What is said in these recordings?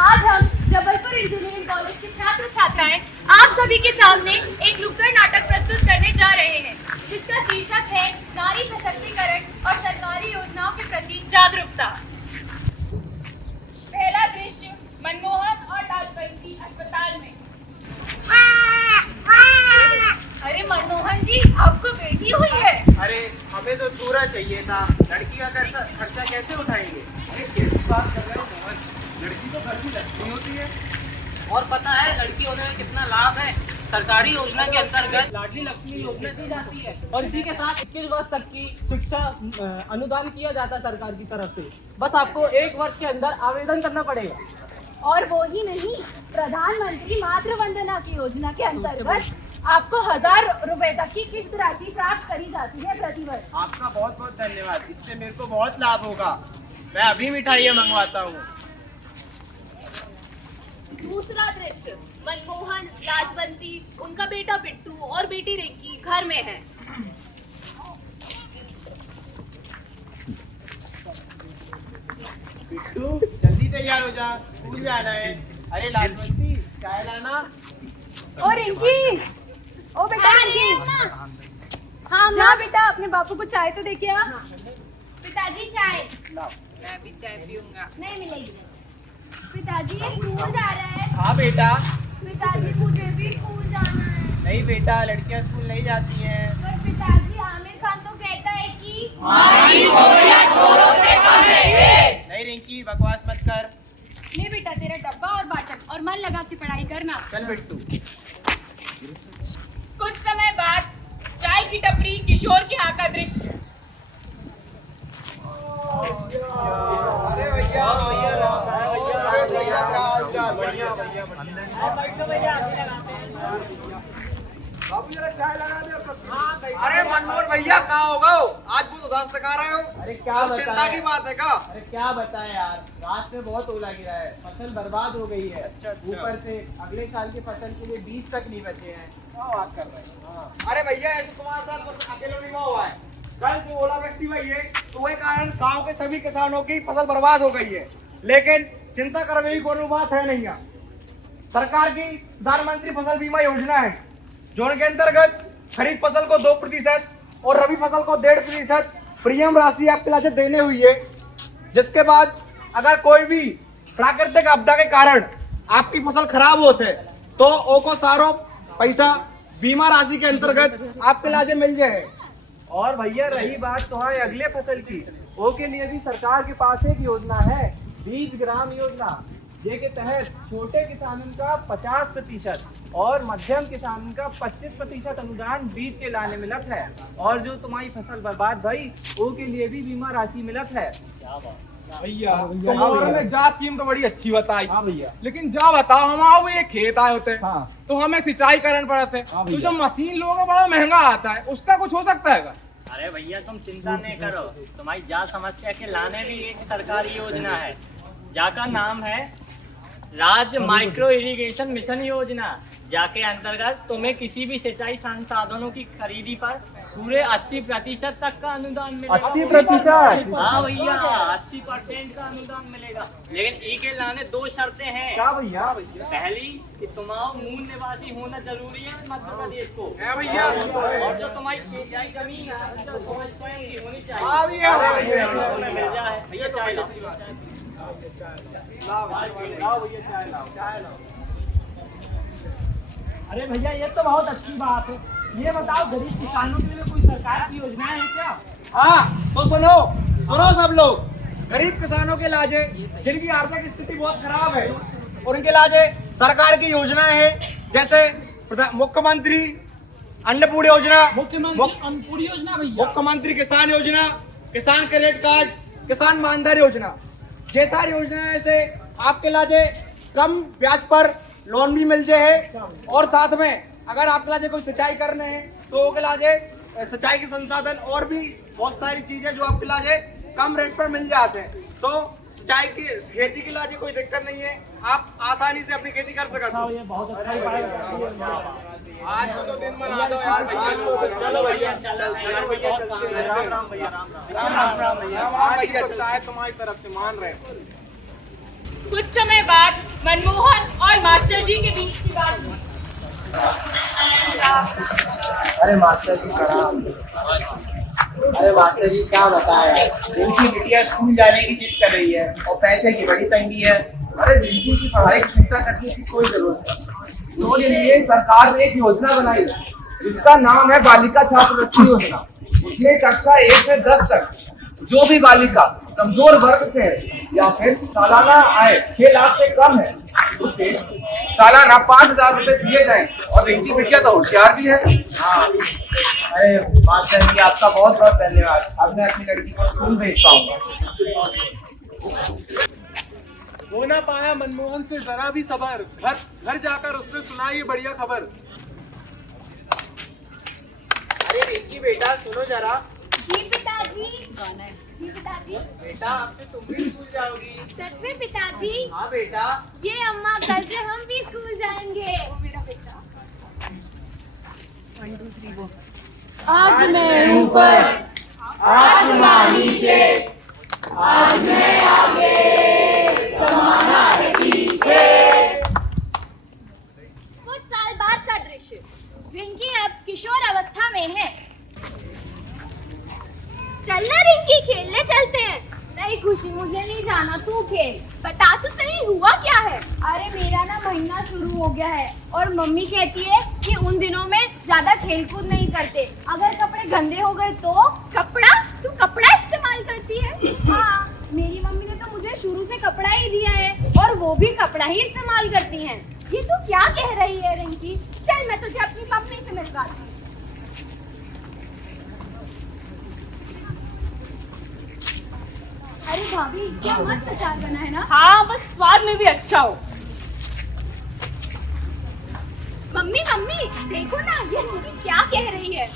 आज हम Jabalpur engineering college के छात्र छात्राएं आप सभी के सामने एक नुक्कड़ नाटक प्रस्तुत करने जा रहे हैं, जिसका शीर्षक है नारी सशक्तिकरण और सरकारी योजनाओं के प्रति जागरूकता। पहला दृश्य मनमोहन और लालबंती अस्पताल में। अरे मनमोहन जी, आपको बेटी हुई है? अरे हमें तो दूरा चाहिए था, लड़की का खर्चा कैसे उठाएंगे? अरे कैसी बात कर रहे हो मोहन, लड़की तो घर की लक्ष्मी होती है। और पता है लड़की होने में कितना लाभ है? सरकारी योजना के अंतर्गत लाडली लक्ष्मी योजना दी जाती है और इसी के साथ 21 वर्ष तक की शिक्षा अनुदान किया जाता है सरकार की तरफ से। बस आपको 1 वर्ष के अंदर आवेदन करना पड़ेगा। और वो ही नहीं, प्रधानमंत्री मातृ वंदना की योजना के अंतर्गत आपको 1000 रुपए तक की किस्त राशि प्राप्त करी जाती है प्रति वर्ष। आपका बहुत बहुत धन्यवाद, इससे मेरे को बहुत लाभ होगा। मैं अभी मिठाइयाँ मंगवाता हूँ। दूसरा दृश्य मनमोहन, लाजवंती, उनका बेटा बिट्टू और बेटी रिंकी घर में है। बिट्टू जल्दी तैयार हो जा, स्कूल जाना है। अरे लालबंती, चाय लाना। ओ रिंकी, ओ बेटा रिंकी, हाँ ना बेटा, अपने बापू को चाय तो दे के आ। पिताजी चाय। मैं भी चाय पीऊंगा। नहीं मिलेगी। पिताजी ये स्कूल जा रहा है। हाँ बेटा। पिताजी मुझे भी स्कूल जाना है। नहीं बेटा, लड़कियाँ स्कूल नहीं जाती हैं। पर पिताजी आमिर खान तो कहता है कि छोरों से कम है ये। नहीं रिंकी, बकवास मत कर। ले बेटा तेरा डब्बा और बाटल, और मन लगा के पढ़ाई करना। चल बिट्टू। कुछ समय बाद चाय की टपरी किशोर के यहाँ का दृश्य। अरे भैया, अरे मनमोहन भैया, कहाँ हो गए? आज बहुत उदास दिखा रहे हो। अरे क्या चिंता की बात है का? अरे क्या बताएं यार, रात में बहुत ओला गिरा है, फसल बर्बाद हो गई है। ऊपर से अगले साल की फसल के लिए बीज तक नहीं बचे हैं। क्या बात कर रहे हैं? अरे भैया, ऐसे तुम्हारे साथ बस अकेले नहीं हुआ है। कल जो ओलावृष्टि हुई है, तो वही कारण गाँव के सभी किसानों की फसल बर्बाद हो गई है। लेकिन चिंता करने की कोई बात है नहीं। सरकार की प्रधानमंत्री फसल बीमा योजना है, जो उनके अंतर्गत खरीफ फसल को 2% और रबी फसल को 1.5% प्रीमियम राशि आपके लिए देने हुई है। जिसके बाद अगर कोई भी प्राकृतिक आपदा के कारण आपकी फसल खराब होते है, तो ओको सारो पैसा बीमा राशि के अंतर्गत आपके लिए मिल जाए। और भैया रही बात तुम्हारे अगले फसल की, वो के लिए भी सरकार के पास एक योजना है, बीज ग्राम योजना, जिसके तहत छोटे किसानों का 50% और मध्यम किसानों का 25% अनुदान बीज के लाने मिलत है। और जो तुम्हारी फसल बर्बाद भई, वो के लिए भी बीमा राशि मिलत है। भैया तुम्हारे ने जा स्कीम तो बड़ी अच्छी बताई। हाँ भैया। लेकिन जा बताओ, हम आओ ये खेत आए होते हाँ। तो हमें सिंचाई करना पड़ते। हाँ तो भैया। जो मशीन लोगों बड़ा महंगा आता है, उसका कुछ हो सकता है? अरे भैया तुम चिंता नहीं करो, तुम्हारी जा समस्या के लाने भी एक सरकारी योजना है, जाका नाम है राज्य माइक्रो इरिगेशन मिशन योजना, जाके अंतर्गत तुम्हें किसी भी सिंचाई संसाधनों की खरीदी पर पूरे 80% तक का अनुदान मिलेगा। 80%? हाँ भैया, 80% का अनुदान मिलेगा। लेकिन ई के लाने 2 शर्तें हैं। क्या भैया? पहली कि तुम्हारा मूल निवासी होना जरूरी है मध्य प्रदेश को। है भैया। और जो तुम्हारी खेतियाई जमीन है, जो तुम्हारी स्वयं की होनी हाँ भैया। चाहिए, तुम्हें मिल जाए। भैया चाय लो। अरे भैया ये तो बहुत अच्छी बात है। ये बताओ गरीब किसानों के लिए कोई सरकार की योजना है क्या? हाँ तो सुनो सब लोग, गरीब किसानों के लाजे जिनकी आर्थिक स्थिति बहुत खराब है, उनके लाजे सरकार की योजनाएं है, जैसे मुख्यमंत्री अन्नपूर्ण योजना, मुख्यमंत्री योजना भैया, मुख्यमंत्री किसान योजना, किसान क्रेडिट कार्ड, किसान मानधन योजना। ये सारी योजनाएं से आपके लाजे कम ब्याज पर लोन भी मिल जाए है। और साथ में अगर आपके लाजे कोई सिंचाई करने हैं, तो वो के लाजे सिंचाई के संसाधन और भी बहुत सारी चीजें जो आपके लाजे कम रेट पर मिल जाते हैं। तो सिंचाई की खेती के लाजे कोई दिक्कत नहीं है, आप आसानी से अपनी खेती कर सकते हो। ये बहुत अच्छा उपाय है। आज तो दिन मना दो यार भैया। चलो भैया, राम राम भैया, राम राम। राम राम भैया। आज तो शायद तुम्हारी तरफ से मान रहे हैं। कुछ समय बाद मनमोहन और मास्टर जी के बीच की बात हुई। अरे मास्टर जी प्रणाम। अरे मास्टर जी क्या बताएं, इनकी बिटिया स्कूल जाने की जिद कर रही है और पैसे की बड़ी तंगी है। अरे रिंकी की पढ़ाई की चिंता करने की कोई जरूरत नहीं। तो इसके लिए सरकार ने एक योजना बनाई जिसका नाम है बालिका छात्रवृत्ति योजना। इसमें कक्षा 1 से 10 तक जो भी बालिका कमजोर वर्ग से है या फिर सालाना आय 6 लाख से कम है उसे सालाना 5,000 रुपए दिए जाए। और रिंकी बिटिया तो होशियार भी है। हाँ। अरे मास्टर जी आपका बहुत बहुत धन्यवाद। अब मैं अपनी लड़की को स्कूल भेज पाऊंगा। हो ना पाया मनमोहन से जरा भी सबर, घर जाकर उसने सुना ये बढ़िया खबर। अरे रिंकी बेटा सुनो जरा। जी पिताजी। जी पिताजी। बेटा अब से तुम भी स्कूल जाओगी। सच में पिताजी? हाँ बेटा। ये अम्मा, कल से हम भी स्कूल जाएंगे। वो मेरा बेटा। आज मैं ऊपर, आसमान नीचे, आज मैं आगे, जमाना है पीछे। कुछ साल बाद का दृश्य। रिंकी अब किशोर अवस्था में है। चलना रिंकी, खेलने चलते हैं। नहीं खुशी, मुझे नहीं जाना, तू खेल। बता तो सही हुआ क्या है? अरे मेरा ना महीना शुरू हो गया है और मम्मी कहती है कि उन दिनों में ज्यादा खेलकूद नहीं करते। अगर कपड़े गंदे हो गए तो कपड़ा, तू कपड़ा इस्तेमाल करती है? हाँ, मेरी मम्मी ने तो मुझे शुरू से कपड़ा ही दिया है और वो भी कपड़ा ही इस्तेमाल करती हैं। ये तू क्या कह रही है रिंकी? चल मैं तुझे अपनी मम्मी से मिलवाती हूँ। अरे भाभी क्या मस्त अचार बना है ना? हाँ, बस स्वाद में भी अच्छा हो। मम्मी मम्मी देखो ना, ये रिंकी क्या कह रही है।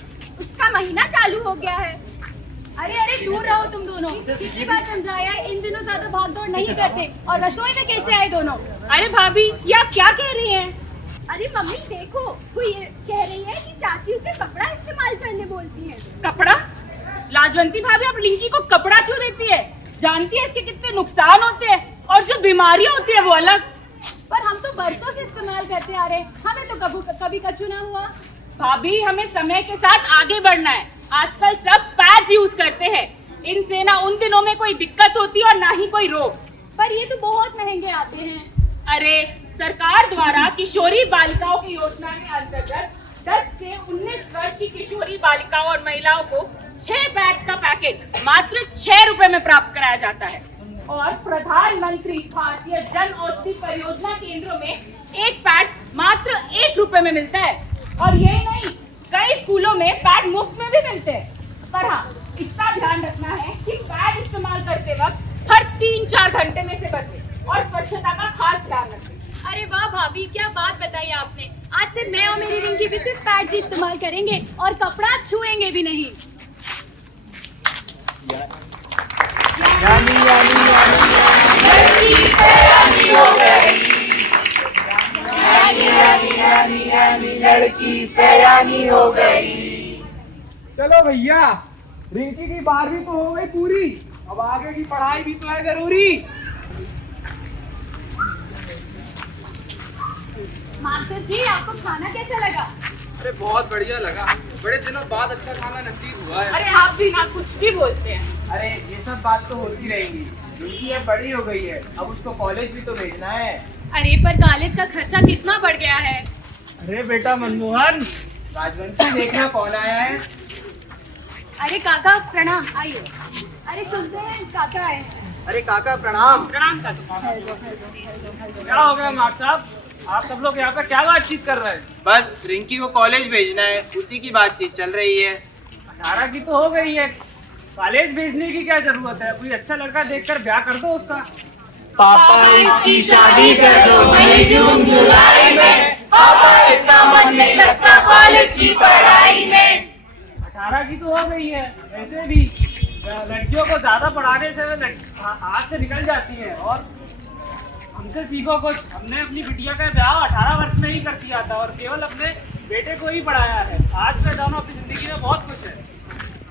उसका महीना चालू हो गया है। अरे अरे दूर रहो तुम दोनों। कितनी बार समझाया, इन दिनों ज्यादा भाग दौड़ नहीं करते। और रसोई में कैसे आए दोनों? अरे भाभी ये आप क्या कह रही हैं? अरे मम्मी देखो, वो ये कह रही है कि चाची उसे कपड़ा इस्तेमाल करने बोलती है। कपड़ा? लाजवंती भाभी, आप रिंकी को कपड़ा क्यों देती है? जानती है इसके कितने नुकसान होते हैं और जो बीमारियां होती है वो अलग। पर हम तो बरसों से इस्तेमाल करते आ रहे, हमें तो कभी कछु ना हुआ। भाभी हमें समय के साथ आगे बढ़ना है। आजकल सब पैड्स यूज करते हैं, इनसे ना उन दिनों में कोई दिक्कत होती और ना ही कोई रोग। पर ये तो बहुत महंगे आते हैं। अरे सरकार द्वारा किशोरी बालिकाओं की योजना के अंतर्गत 10 से 19 वर्ष की किशोरी बालिकाओं और महिलाओं को 6 पैड का पैकेट मात्र 6 रुपए में प्राप्त कराया जाता है। और प्रधानमंत्री भारतीय जन औषधि परियोजना केंद्रों में एक पैड मात्र 1 रुपए में मिलता है। और ये नहीं, कई स्कूलों में पैड मुफ्त में भी मिलते हैं। पर हाँ, इतना ध्यान रखना है कि पैड इस्तेमाल करते वक्त हर 3-4 घंटे में से बदले और स्वच्छता का खास ध्यान रखें। अरे वाह भाभी, क्या बात बताई आपने। आज से मैं और मेरी रिंकी भी सिर्फ पैड ही इस्तेमाल करेंगे और कपड़ा छुएंगे भी नहीं। लड़की सयानी हो गई। चलो भैया, रिंकी की 12वीं तो हो गई पूरी, अब आगे की पढ़ाई भी तो है जरूरी। मास्टर जी, आपको खाना कैसा लगा? अरे बहुत बढ़िया लगा, बड़े दिनों बाद अच्छा खाना नसीब हुआ है। अरे आप भी ना कुछ भी बोलते हैं। अरे ये सब बात तो होती रहेंगी। रिंकी अब बड़ी हो गई है, अब उसको कॉलेज भी तो भेजना है। अरे पर कॉलेज का खर्चा कितना बढ़ गया है। अरे बेटा मनमोहन, राजवंती देखना कौन आया है। अरे काका प्रणाम, आइए। अरे सुनते हैं काका आए हैं। अरे काका प्रणाम। प्रणाम काका। क्या हो गया मास्टर साहब, आप सब लोग यहाँ पे क्या बातचीत कर रहे हैं? बस रिंकी को कॉलेज भेजना है, उसी की बातचीत चल रही है। 18 की तो हो गई है, कॉलेज भेजने की क्या जरूरत है? कोई अच्छा लड़का देखकर ब्याह कर दो उसका। पापा इसकी शादी कर दो मई जून जुलाई में, पापा इसका मन नहीं लगता कॉलेज की पढ़ाई में। 18 की तो हो गई है, वैसे भी लड़कियों को ज्यादा पढ़ाने से वे हाथ से निकल जाती है। और हमसे सीखो कुछ, हमने अपनी बिटिया का ब्याह 18 वर्ष में ही कर दिया था और केवल अपने बेटे को ही पढ़ाया है। आज मैं दोनों अपनी जिंदगी में बहुत खुश है।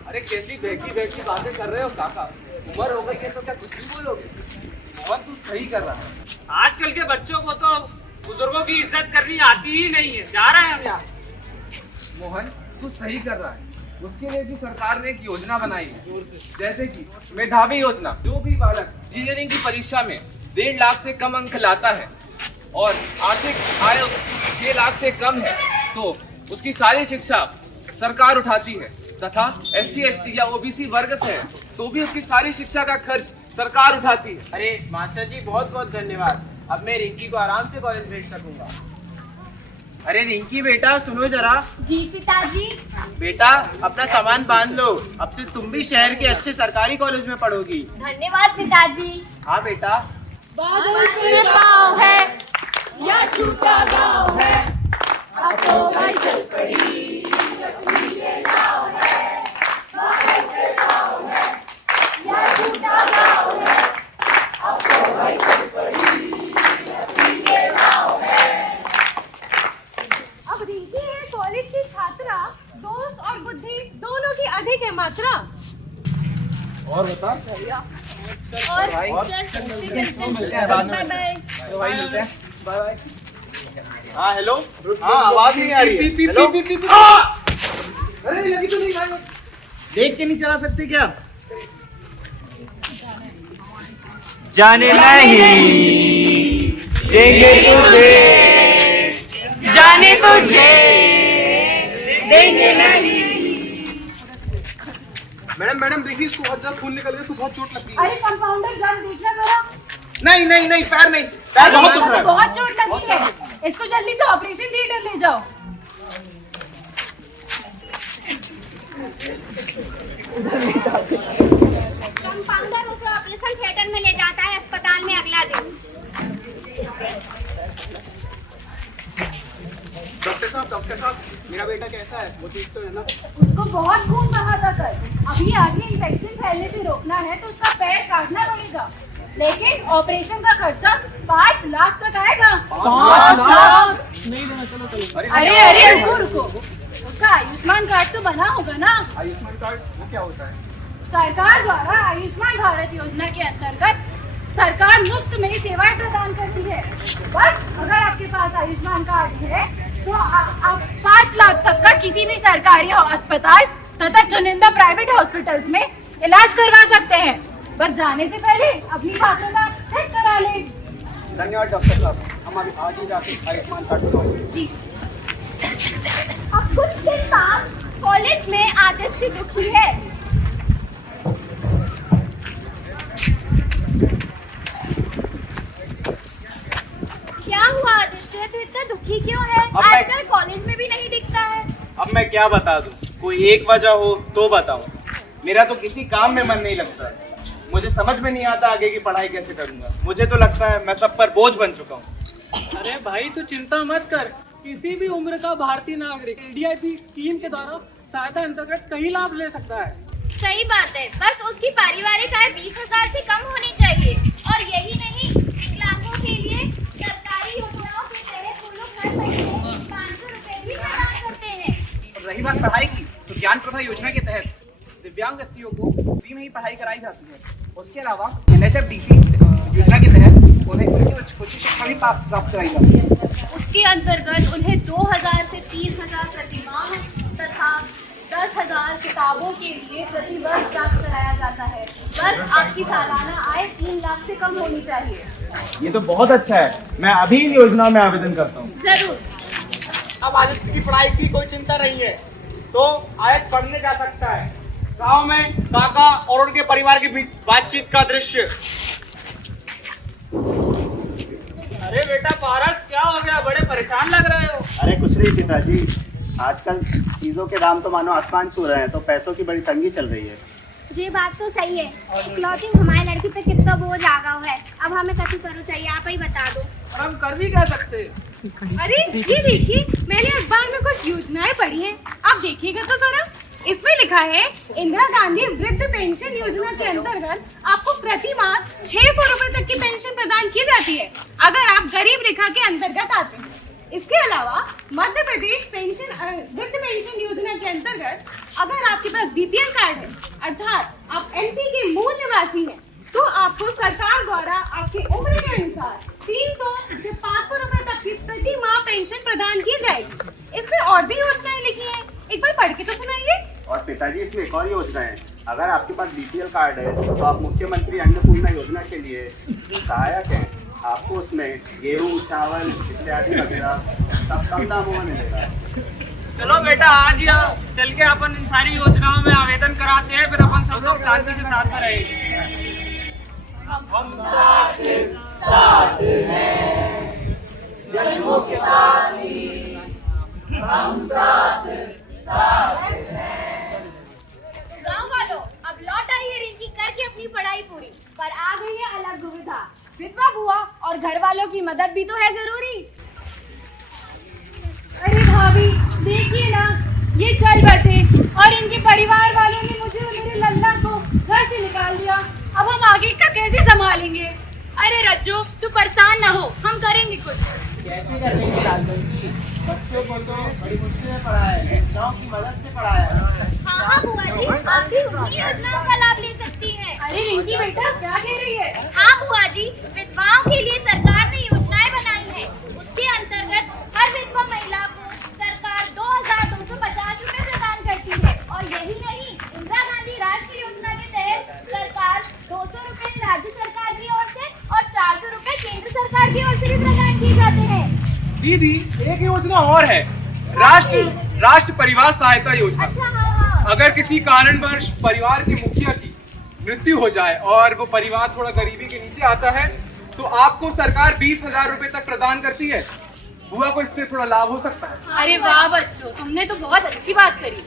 अरे कैसी बेकी बेकी बातें कर रहे हो काका, उम्र हो गई है तो क्या कुछ भी बोलोगे? मोहन तू सही कर रहा है। आजकल के बच्चों को तो बुजुर्गों की इज्जत करनी आती ही नहीं है। जा रहे हैं हम यहाँ। मोहन तू सही कर रहा है। उसके लिए भी सरकार ने एक योजना बनाई है, जैसे कि मेधावी योजना। जो भी बालक इंजीनियरिंग की परीक्षा में 1.5 लाख से कम अंक लाता है और आर्थिक आय 6 लाख से कम है तो उसकी सारी शिक्षा सरकार उठाती है, तथा SC ST या OBC वर्ग से है तो भी उसकी सारी शिक्षा का खर्च सरकार उठाती है। अरे मास्टर जी बहुत बहुत धन्यवाद। अब मैं रिंकी को आराम से कॉलेज भेज सकूंगा। अरे रिंकी बेटा सुनो जरा। जी पिताजी। बेटा अपना सामान बांध लो, अब से तुम भी शहर के अच्छे सरकारी कॉलेज में पढ़ोगी। धन्यवाद पिताजी। हाँ बेटा। बादल पे पाँव है या छूटा गाँव है, अब तो गाय चल पड़ी ये नाव है। बादल पे पाँव है या छूटा गाँव है, अब तो गाय चल पड़ी ये नाव है। अब रिंकी है कॉलेज की छात्रा, दोस्त और बुद्धि दोनों की अधिक है मात्रा। और बता। और बाय बाय। तो भाई मिलते हैं। Bye bye. हाँ हेलो। हाँ आवाज नहीं आ रही है। हेलो? अरे लगी तो नहीं भाई। देख के नहीं चला सकते क्या? जाने नहीं देंगे तुझे, जाने तुझे देंगे नहीं। मैडम देखिए इसको बहुत ज्यादा खून निकल गया, इसको बहुत चोट लगी है। अरे कंपाउंडर जरा देखना जरा। नहीं नहीं नहीं, पैर नहीं, पैर बहुत दुख रहा है। बहुत चोट लगी है, इसको जल्दी से ऑपरेशन थिएटर ले जाओ। कंपाउंडर उसे ऑपरेशन थिएटर में ले जाता है, अस्पताल में अगला दिन। डॉक्टर साहब मेरा बेटा कैसा है? वो ठीक तो है ना? उसको बहुत खून बहा था कल। अभी आगे इंफेक्शन फैलने से रोकना है तो उसका पैर काटना पड़ेगा, लेकिन ऑपरेशन का खर्चा 5 लाख तक आएगा। 5 लाख? नहीं नहीं, चलो चलो। अरे अरे रुको रुको, उसका आयुष्मान कार्ड तो बना होगा ना? आयुष्मान कार्ड वो क्या होता है? सरकार द्वारा आयुष्मान भारत योजना के अंतर्गत सरकार मुफ्त में सेवाएं प्रदान करती है। बस अगर आपके पास आयुष्मान कार्ड है तो आप 5 लाख तक का किसी भी सरकारी अस्पताल तथा चुनिंदा प्राइवेट हॉस्पिटल्स में इलाज करवा सकते हैं। बस जाने से पहले अपनी बातों का चेक करा लें। धन्यवाद डॉक्टर साहब, हम अभी आज ही जाके आयुष्मान कार्ड बनवाएंगे। जी। अब कुछ दिन बाद कॉलेज में आदित्य दुखी है। क्या हुआ आदित्य, तू इतना दुखी क्यों है? अब मैं- आजकल कॉलेज में भी नहीं दिखता है। अब मैं क्या बता दूं? कोई एक वजह हो तो बताऊं। मेरा तो किसी काम में मन नहीं लगता है। मुझे समझ में नहीं आता आगे की पढ़ाई कैसे करूंगा। मुझे तो लगता है मैं सब पर बोझ बन चुका हूँ। अरे भाई तू चिंता मत कर, किसी भी उम्र का भारतीय नागरिक एनडीआईपी स्कीम के द्वारा सहायता अंतर्गत कहीं लाभ ले सकता है। सही बात है, बस उसकी पारिवारिक आय 20,000 से कम होनी चाहिए। और यही नहीं, विकलांगों के लिए सरकारी योजनाओं के तहत वो लोग हर महीने 500 रुपए भी प्रदान करते हैं। और रही बात पढ़ाई की, तो ज्ञान प्रभा योजना के तहत दिव्यांग व्यक्तियों को फ्री में ही पढ़ाई कराई जाती है। उसके अलावा NHFDC योजना के तहत उन्हें उनकी उच्च शिक्षा भी प्राप्त कराई जाती है। उसके अंतर्गत उन्हें 2,000 से 3,000 प्रति माह तथा 10,000 किताबों के लिए प्रति वर्ष प्राप्त कराया जाता है। बस आपकी सालाना आय 3 लाख से कम होनी चाहिए। ये तो बहुत अच्छा है, मैं अभी इन योजनाओं में आवेदन करता हूँ। जरूर। अब आदित्य की पढ़ाई की कोई चिंता नहीं है तो आयत पढ़ने जा सकता है। गांव में काका और उनके परिवार के बीच बातचीत का दृश्य। अरे बेटा पारस, क्या हो गया? बड़े परेशान लग रहे हो। अरे कुछ नहीं पिताजी, आजकल चीजों के दाम तो मानो आसमान छू रहे हैं, तो पैसों की बड़ी तंगी चल रही है। ये बात तो सही है। इकलौती हमारी लड़की पे कितना बोझ आ गया है। अब हमें कथी करो चाहिए, आप ही बता दो। और हम कर भी क्या सकते हैं? अरे ये देखिए, मैंने अखबार में कुछ योजनाएं पढ़ी हैं, आप देखिएगा तो जरा। इसमें लिखा है इंदिरा गांधी वृद्ध पेंशन योजना के अंतर्गत आपको प्रति माह 600 रुपए तक की पेंशन प्रदान की जाती है अगर आप गरीब रेखा के अंतर्गत आते हैं। इसके अलावा मध्य प्रदेश वृद्ध पेंशन योजना के अंतर्गत अगर आपके पास बीपीएल कार्ड है, अर्थात आप एमपी के मूल निवासी हैं, तो आपको सरकार द्वारा आपकी उम्र के अनुसार 300 से 500 रुपए तक की प्रति माह पेंशन प्रदान की जाएगी। इसमें और भी योजनाएं लिखी हैं, एक बार पढ़ के तो सुनाइए। और पिताजी इसमें एक और योजना है, अगर आपके पास बीपीएल कार्ड है तो आप मुख्यमंत्री अन्नपूर्णा योजना के लिए सहायक हैं। आपको उसमें गेहूँ, चावल इत्यादि वगैरह सब कम दामों में मिलेगा। चलो बेटा, आज यहाँ चल के अपन इन सारी योजनाओं में आवेदन कराते हैं, फिर अपन सब लोग शांति से साथ में रहेंगे। गाँव वालों, अब लौट आई है रिंकी करके अपनी पढ़ाई पूरी, पर आ गई है अलग दुविधा। विधवा बुआ और घर वालों की मदद भी तो है जरूरी। अरे भाभी देखिए ना, ये चल बसे और इनके परिवार वालों ने मुझे और मेरे लल्ला को घर से निकाल दिया। अब हम आगे का कैसे संभालेंगे? अरे रज्जू, तू परेशान ना हो, हम करेंगे कुछ। कैसे करेंगे लालबंदी? बच्चों को तो बड़ी मुश्किल से पढ़ाया है, गाँव की मदद से पढ़ाया है। हाँ हाँ बुआ जी, आप भी उन्हीं योजनाओं का लाभ ले सकती हैं। अरे रिंकी बेटा, क्या कह रही है? हाँ बुआ जी, विधवाओं के लिए सरकार ने योजनाएं बनाई हैं। उसके अंतर्गत हर विधवा महिला को सरकार 2250 रुपए प्रदान करती है। और यही नहीं, इंदिरा गांधी राष्ट्रीय योजना के तहत सरकार 200 रुपए राज्य सरकार की ओर से और 400 रुपए केंद्र सरकार की ओर से भी प्रदान किए जाते हैं। दीदी, एक योजना और है, राष्ट्र परिवार सहायता योजना। अच्छा, हाँ। अगर किसी कारणवश परिवार के मुखिया की मृत्यु हो जाए और वो परिवार थोड़ा गरीबी के नीचे आता है, तो आपको सरकार 20,000 रुपए तक प्रदान करती है। बुआ को इससे थोड़ा लाभ हो सकता है। अरे वाह बच्चों, तुमने तो बहुत अच्छी बात करी।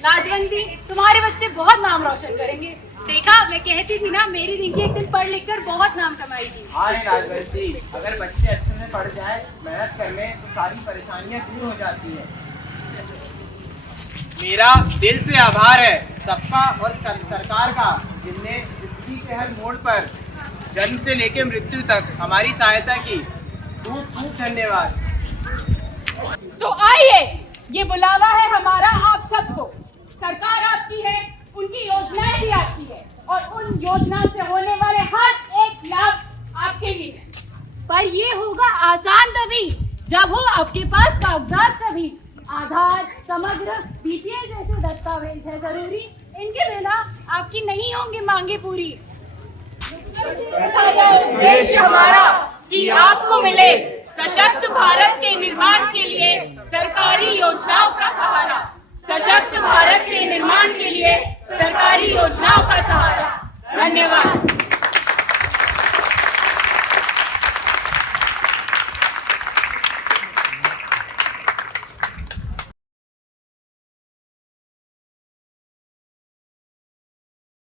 लाजवंती, तुम्हारे बच्चे बहुत नाम रोशन करेंगे। देखा, मैं कहती थी ना, मेरी रिंकी एक दिन पढ़ लिख कर बहुत नाम कमाएगी। हाँ रे लालबंदी, अगर बच्चे अच्छे से पढ़ जाए, मेहनत कर ले, तो सारी परेशानियां दूर हो जाती है। मेरा दिल से आभार है सबका और सरकार का, जिनने जिंदगी के हर मोड़ पर जन्म से लेकर मृत्यु तक हमारी सहायता की। खूब खूब धन्यवाद। तो आइए, ये बुलावा है हमारा आप सबको। सरकार आपकी है, उनकी योजनाएं भी आपकी है, और उन योजनाओं से होने वाले हर एक लाभ आपके लिए है। पर ये होगा आसान तभी जब हो आपके पास कागजात सभी, आधार, समग्र, बीपीएल जैसे दस्तावेज है जरूरी। इनके बिना आपकी नहीं होंगी मांगे पूरी। उद्देश्य हमारा कि आपको मिले सशक्त भारत के निर्माण के लिए